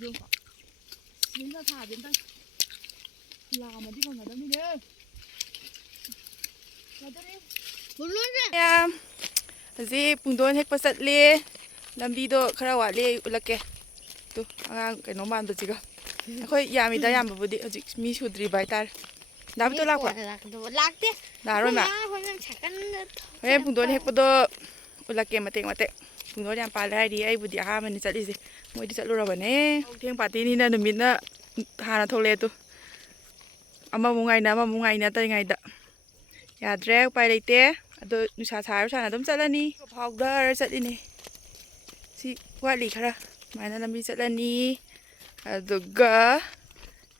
dương cả biến ra thả biến tay làm mà chứ còn ở đâu đi đi là tôi đi muốn luôn đấy gì bùng đôn hết bớt lê làm đi đó khá là quá lê là kẻ tu anh cái nó mang được gì cơ khơi yam đi yam bảo đi mi sụt đi bay tar đáp tôi lạc quá đã rồi mà em bùng đôn hết bớt đó là kẻ mà tệ bùng đôn yam pal hay đi ai budi ha mình chạy đi gì mỗi đi chạy luôn rồi nè thiêng party ni nè mình nè hà là thôi lê tu ama mu ngày nè tới ngày đó ya drag bay đây té tôi nu xả xả xả là tấm chạy lên đi học đó chạy đi nè si qua đi khá mai nè làm đi chạy lên đi rồi gỡ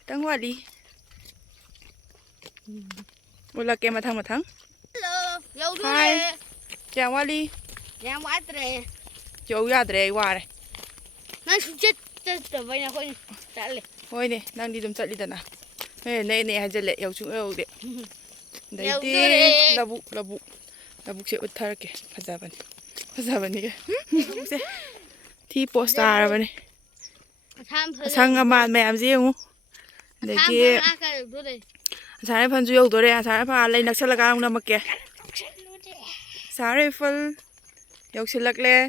đang qua đi một là kèm mà thắng hai chào qua đi chỗ ra để qua này thôi nè đang đi tấm chạy đi tận nào này hay giờ lệ yêu chúng yêu đấy đấy đi là vụ sẽ ướt thở kìa phát ra bên này kìa thì poster bên này sang ngắm mẹ làm gì không đấy kia sáng nay phân yêu tôi đây sáng nay pha lên nặc sắt là ông nằm kìa sáng nay phân yêu sắt lạc lệ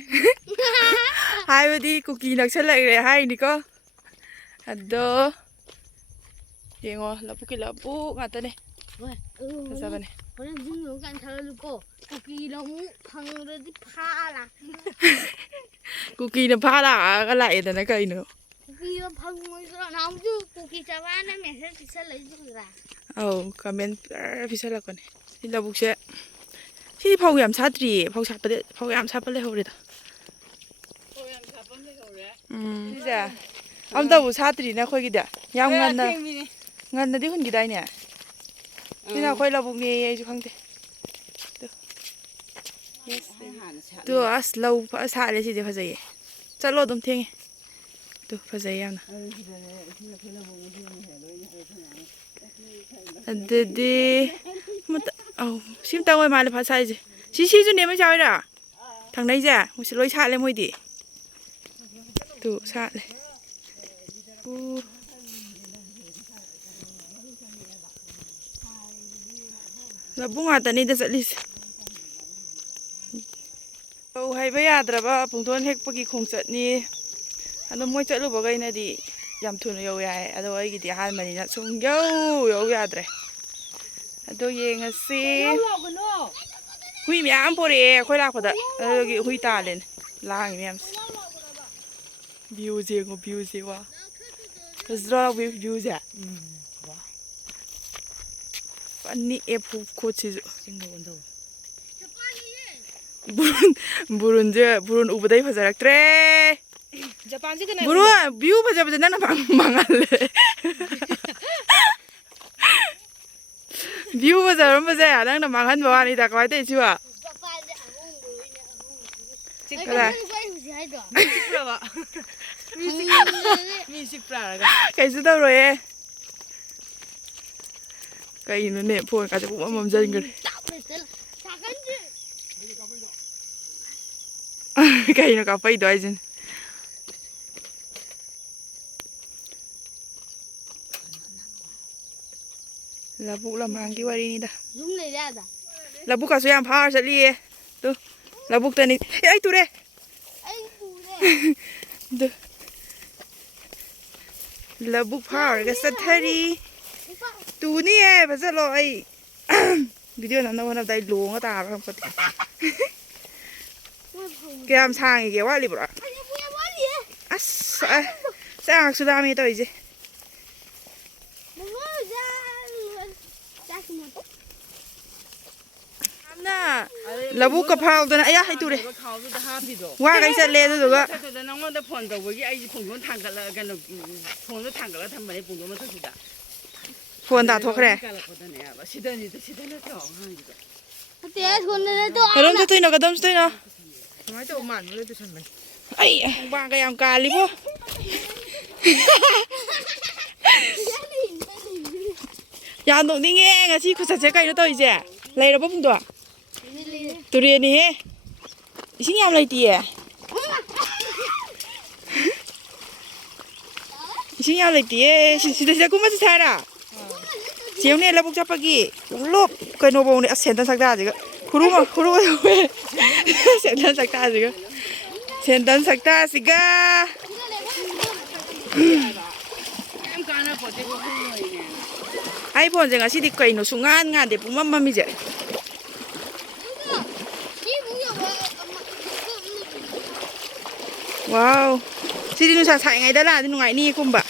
hai bữa đi cookie nặc sắt lạc lệ hai đi co đó đi ngó là bút ngắt tên này sao vậy này cookie nó phá là cái lại thì nó cây nữa comment phía sau là con này thì là bút sẽ thì phao yam sát đi phao yam sát bên đây bây giờ ông tao sát đi nè khơi cái đó yam ngân là đi hơn cái đây nè thế nào khơi là bút nghe chứ không thế tu lâu sát đấy thì phải gì chắc lâu đông thiên tu phải gì em nè đi sim tao ngồi mà là phải sai gì xí chút niệm mới sao đó thằng này ra một sự lối sát lên môi đi tu sát này là bung à tani đã chạy đi hay bây giờ là ba phùng thôn hết bagi không chạy ni anh mới chạy lúc bao cái này đi làm thuyền yêu vậy anh ấy cái gì hai mình nhặt xuống yêu vậy đấy anh ấy nghe xí huy mẹ ăn bò đi khơi lạc vào đó cái huy ta lên lang mẹ view gì quá rất view gì anh ấy ép cô chứ burun ubu day fajar tre burun view fajar nana mangal view fajar nang na mangan bawa ni tak kawai tu ah music kaisi tau rồi cái nó nè phôi cả cũng mầm dân rồi cái nó cà phê đói chứ là vụ làm hàng kia đi nè là vụ cả số em phá sẽ đi tu là vụ tên này ấy tu đây là vụ phá cái sắt thay đi tu nè bây giờ rồi video nào nó đây luồng cái ta không có cái làm sang cái quá đi bữa sao học sudah mi tôi gì nè là bút cà phao tôi này ấy tu đây qua cái xe lên rồi cơ phun đã thôi kìa cái đống tôi nó nói cho màn lên tôi xem mình ấy ba cái ông cà li bố nhà đồng đi nghe nghe chi cứ sẽ cái nó tôi gì lấy nó bốc không được tụi đi nè xin em lấy tiền 이신이 알레티에 시시대자 꾸마지 살아. 지금네 라복 잡아기 롭 그노 보네 센터 삭다 지금 구루마 왜 센터 삭다 지금 센터 삭다 지가 아이폰 제가 CD 거 있는 순간 간데 뿜맘맘 이제 와우 CD 누사 사이 ngày đó là nu ngày ni không bà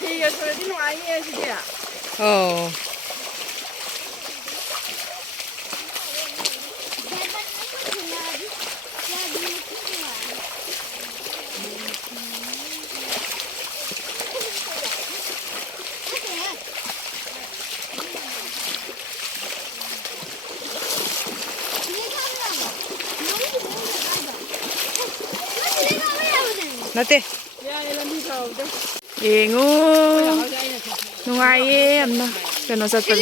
thì rồi đi ngoài nghe gì vậy? Nate. Yengu. Nungai amna. Kano sa tal.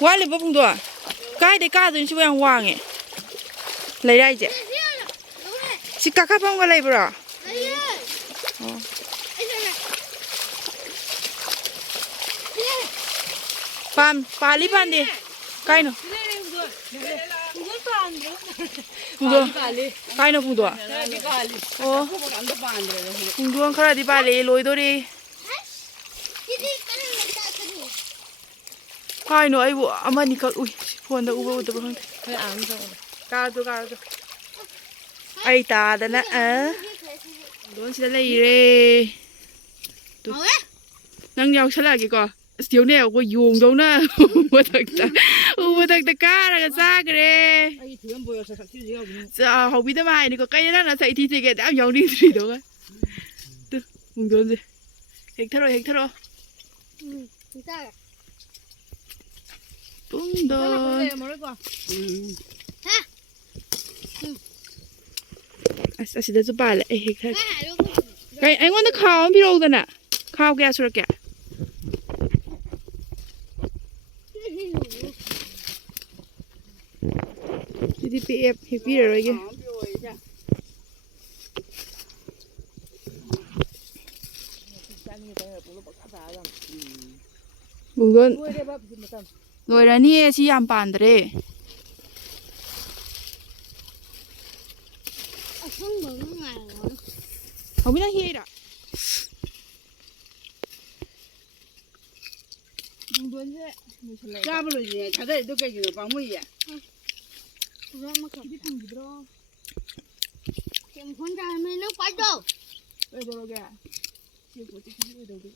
Wali ba pung do? Kai de ka dun chuang wang e. Lai dai je. Sikka ka pang ga lai bra. Pam, pali pandi. Kai no. Pudo. Kai no pudo. Oh. Pudo ang kara di pali loi dori. Kai no ai bu amani ka ui phone da uba uda bang. Ka do. Ai ta da na don sida lai re. Tu. Nang yaw sala gi ko. Still nè có dùng đâu nè u thật ta cá là sao cái giờ hầu biết mai này có cây đó là xây thì cái đám dòng đi thì được á mùng đốn gì hết thở rồi mùng đốn à sẽ được bài lại hết thở cái anh want the cow biết đâu rồi nè cow gas rồi kìa Jadi PF happy rồi kìa. Bùng luôn. Rồi là nie chỉ làm bàn đấy. Không biết nó hi đâu. Bùng luôn thế. Ra bây giờ thằng đấy tôi cái gì nó bằng mấy vậy? Rồi mà không biết thằng gì đâu. Kiếm con trai mày nó phải đâu. Đây đâu kìa. Chiều của chị đi đâu đi.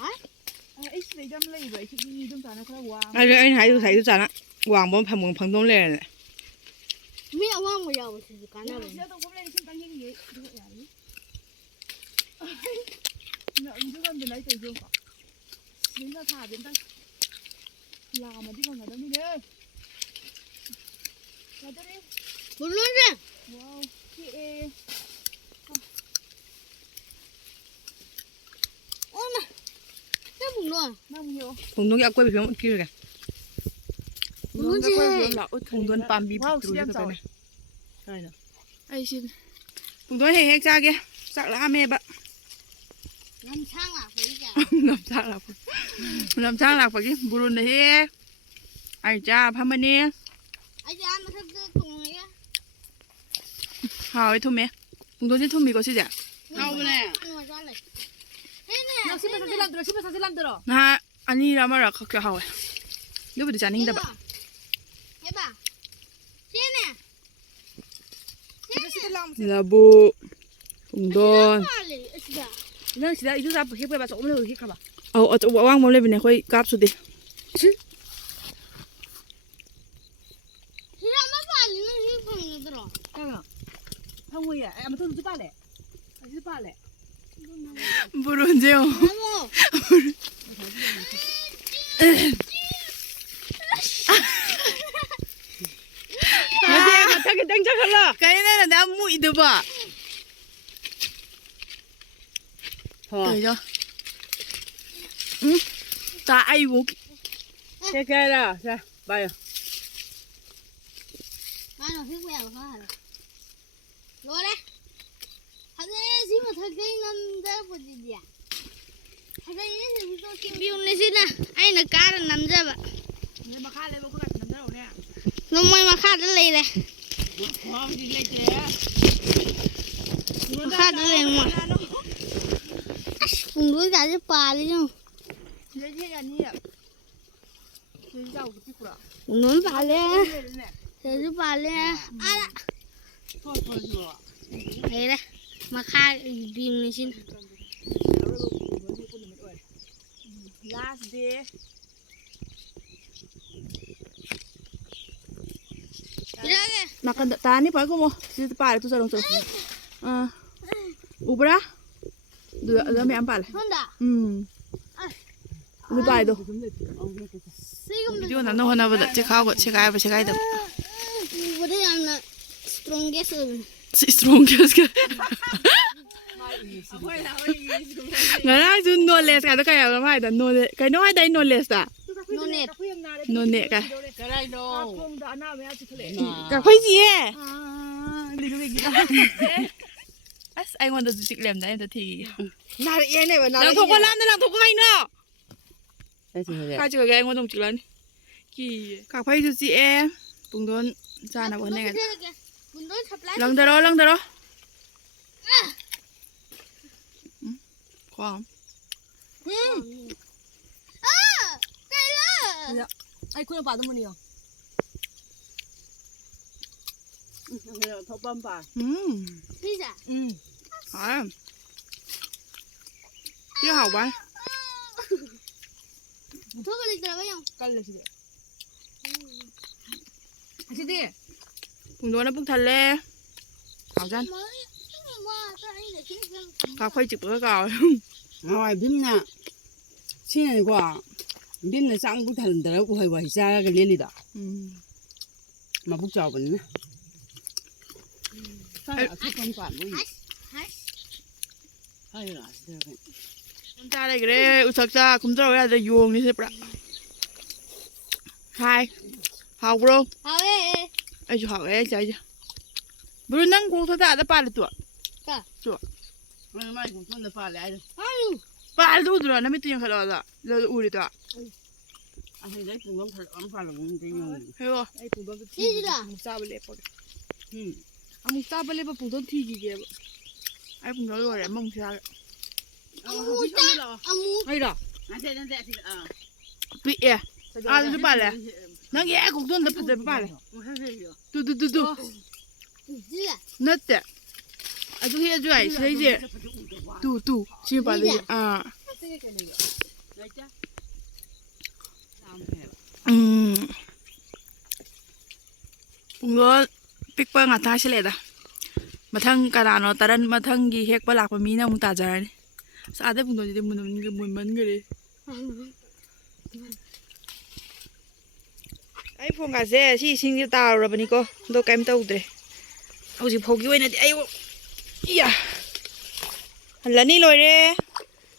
Hả? Ít lấy đâm lấy vậy chị đi đâm tàn nó khá hoàng. Anh thấy tôi chán á. Hoàng bom phẳng đông lên này. Mẹ hoàng mà giàu thì cái nào vậy? Tôi cũng lên xin tăng nhanh vậy. Mẹ ứng con từ nãy tới dương. Đến ra thả đến đây. Làm mà đi còn ở đâu đi nữa. Vào đây đi. Muốn luôn chứ? Wow, chị Ôi mà. Thế bụng luôn. mang nhiều. Phẳng đông cái quay về phía kia kìa. Muốn luôn chứ? Phẳng đông pam bì Wow, rồi xem cái rồi. này. Đây nè. Ai xin. Phụng tôi hay cha kia. Sạc là mẹ bạn. Làm sang à phải chả. Làm sang là phải cái buồn đấy. Ai cha pha mà nè. Ai cha mà thật sự tụng này á. Hỏi thôi mẹ. Phụng tôi sẽ thôi mì có gì vậy? Đâu bên này? Ngồi ra này. Thế nè. 나 집에 사실 안 들어. 나 아니라 말아 그렇게 하고. 너부터 자닝다 봐. 해봐. Thế nè. Là bộ. Phụng đôn. 난 진짜 이거 잡고 해 봐서 오늘 해 봐. 왕 몰래 bên này khơi cáp xuống đi. Thế mà bà nó như con người đó. 잠깐. 형우야, 아무튼 좀 빨래. 좀 빨래. 물 언제요? 어머. 어디야 갑자기 땡짝할라. 까이나는 나무 이도 봐. 그죠? 응? 다 아이고. 해라. 자 봐요. 나는 휘구야 봐. 뭐래? 하늘에 지금 저기 남자 보지야. 하늘에 지금 김비운이시나. 아이는 까는 남자 봐. 내 마카레 먹고 같이 남자 오네. 너무 마카들래. 마카들래 뭐. 공부가 아주 빠르죠. 제지 아니야. 제지 자고 찍구라. 공부는 빠르. 제주 빠르. 알아. 그래. 마카 비운이신. Last day. 이렇게. Makan tani pa ko mo. Si pare tu sarong sarong. Ubra. Du me ampal. 한다. Du pai do. 지금 Video na no na bada che khao go che ga ba che ga da. 우리 하나 strongest. Si strong kes ke. Ngara ju no les ka da ka ya ma da no le. Kai no ai dai no les da. 너네. No ne ka. 그래 너. 콩도 안 나면 아직 그래. Ka khoi ji e. Di du gi da. As ai ngon da ju tik lem da em da thi. 나를 얘네 왜 Lang thok ko lam da lang thok ko ai no. 그래서 그래. Ka ju ga ngon dong tik lan. Ki ka phai ju ji e. Pung don cha na bo ne ga. 문도 잡라. Lang da ro lang da ro. Khoang. 아! 깔라. 아이 그냥 받은 분이요. 그래 덮밥 봐. 피자. À. Chứ hầu quá. 저걸 들어가요. 깔래시대. 하시디. Cùng đua nó bốc thân lê. Hầu chân. Cào khoai chụp bữa cào. 아 빈나. 신이과. 빈나 쌍부 달는다고 해봐. 이사가 릴리다. 마북 잡았네. 사야 덮밥 봐. 뭐. 아이라 들어가. Con cha đây cái u sạc cha cũng rồi là yuông đi xếp ra. Hai. Hầu bro. 아왜? Ai chú hầu ấy chạy chứ. Bro năng cô thôi ta đã ba được tuổi. 자. Tuổi. 얼마 이거 손에 봐来. 아유. Ba được tuổi nó mới tiền khai đó rồi. Rồi u đi tuổi. 아 근데 그건 안 팔로 먹는데 용. Hiểu không? 아이 그건 치즈라. Sao bên lẹp rồi. 응. Ông sao bên lẹp mà phùng tôn thi gì kìa. Ai phùng nói rồi để mong sao. 아무. Hay đó. 안 되는데 아. Bị à. À chú bà lẹ. Nó nghe cũng tôn tập tập bà lẹ. Tu. 치즈라. Nứt à. À chú here chú ấy thấy gì? Tu. Chị bà đi. À. Phùng đó. Big bang à ta sẽ lẹ đó. Mà thằng cả đàn nó ta đang mà thằng gì hết bà lạc mà mí nào cũng ta ra này. Sao đấy phùng đó thì muốn mấn cái đi. Ai phùng cả xe chỉ xin cái tàu rồi bên cô. Đâu kém tàu đấy. Ông chỉ phô cái này thì ai iya. Lần này rồi đấy.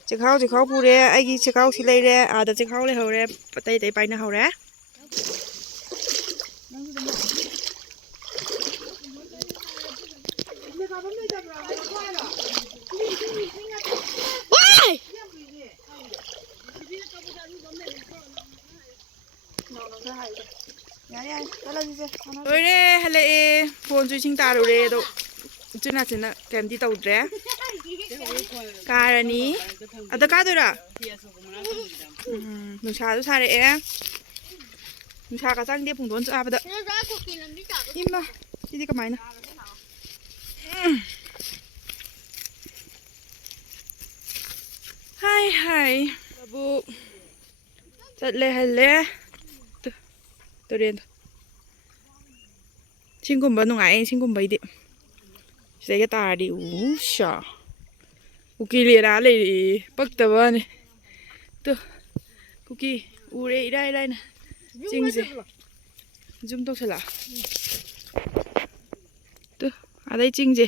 Chỉ khao bù đấy. Ai chỉ khao xí lấy đấy. À đó chỉ khao lấy hậu đấy. Tay bay nó hậu đấy. Ôi! Rồi đấy, hay là phone chơi chinh ta rồi đấy đâu. Chứ nào thì là kèm đi tàu đấy. Cá là ní. À tao cá thôi à? Nụ trà tôi xa đấy em. Nụ trà cá răng đi phùng đốn ra vào đợi. Im mà. Đi cái máy nào. Hai. Bu. Thật lê hay lê. Tôi điên thôi. 친구 뭐 농아인 친구 뭐 이디 세게 따리 우샤 kuki lera lei paktaba ne to kuki ure irai irai na chingse zoom tawsala to adai chingse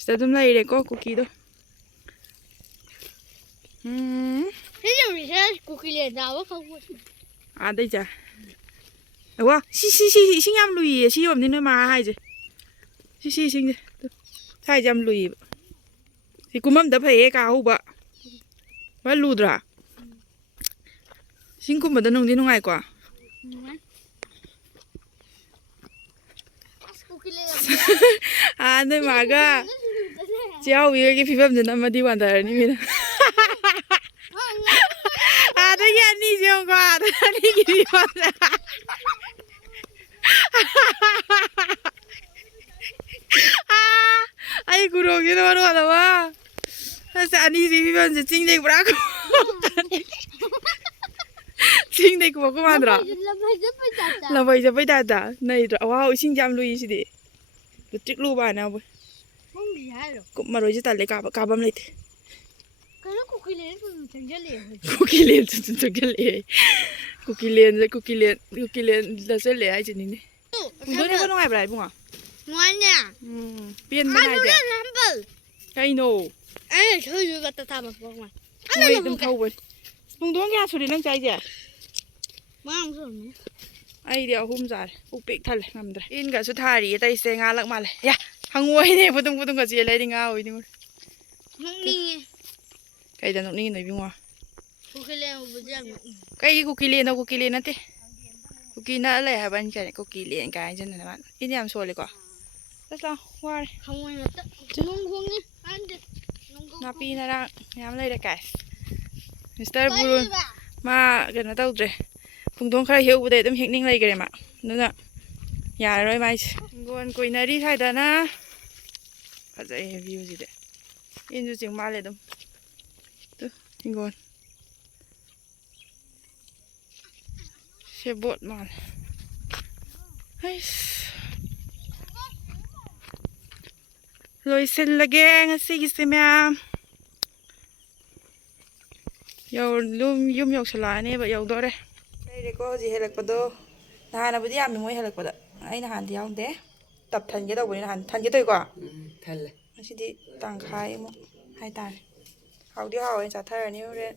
sida dum laire ko kuki do Thế giờ mình sẽ cookie liền nào không? adai ja wa si yam lui si yom ni no ma hai je si sing je sai jam lui si kumam da phai ka hu ba wa lu dra sing kum da nong di nongai kwa Cookie liền. nei ma ga chiao wi cái phi pham jana ma di wan da ni mi na da ya ni jong kwa da ni ki di wan da ai guru ki no ro da wa sa ani si phi pham je ching de bra ko ching de ko ko ma dra la bai ja bai da nei dra wa sing jam lui si de lu tik lu ba na bo Không gì hết rồi. ko ma ro ji ta le ka bam le Cái nó cookie liền cũng chẳng ra liền. cookie len tu ke le cookie len la se le ai ni ne do ne ko no ai bra bu nga Ngoan nha. pien ma Ăn na nó ja rất lắm bự. kai no Ê, thôi rồi gạt tao mà không mà. ngai dum thau bo mung do nga su ri nang chai ja Má không rồi mẹ. ai dia hum jar u pek thal ngam dra in ga su thari tai se nga lak ma le ya hangoi ne putung ga je le ri nga oi ni Không đi nghe. kai da no ni noi bi nga Cookie liền một giờ nữa. kai cookie len na te cookie na le ha ban ka cookie len ka jan na ma in yam so le ko tas la war Không ai mà tao. Không không nhé. Ăn đi. na pi na ra yam le de guys Mr. Burun ma gana tawdre pungdong khara heu bude dum hekning lai gare ma nuna ya roi mai gon koinari thai da na phajai view ji de in ju ching ma le dum tu gon se bot mal hai loi sel lage ngasi gi se mya yau yum yau sala ne ba yau dore đây để có gì hay là có đâu na bữa giờ mình mới hay là có đó ấy là hàn thì không thế tập thành cái đầu của nó hàn thành cái tôi quả thànhเลย nó chỉ đi tăng khai một hai tàn học đi học anh trả thay là nếu đấy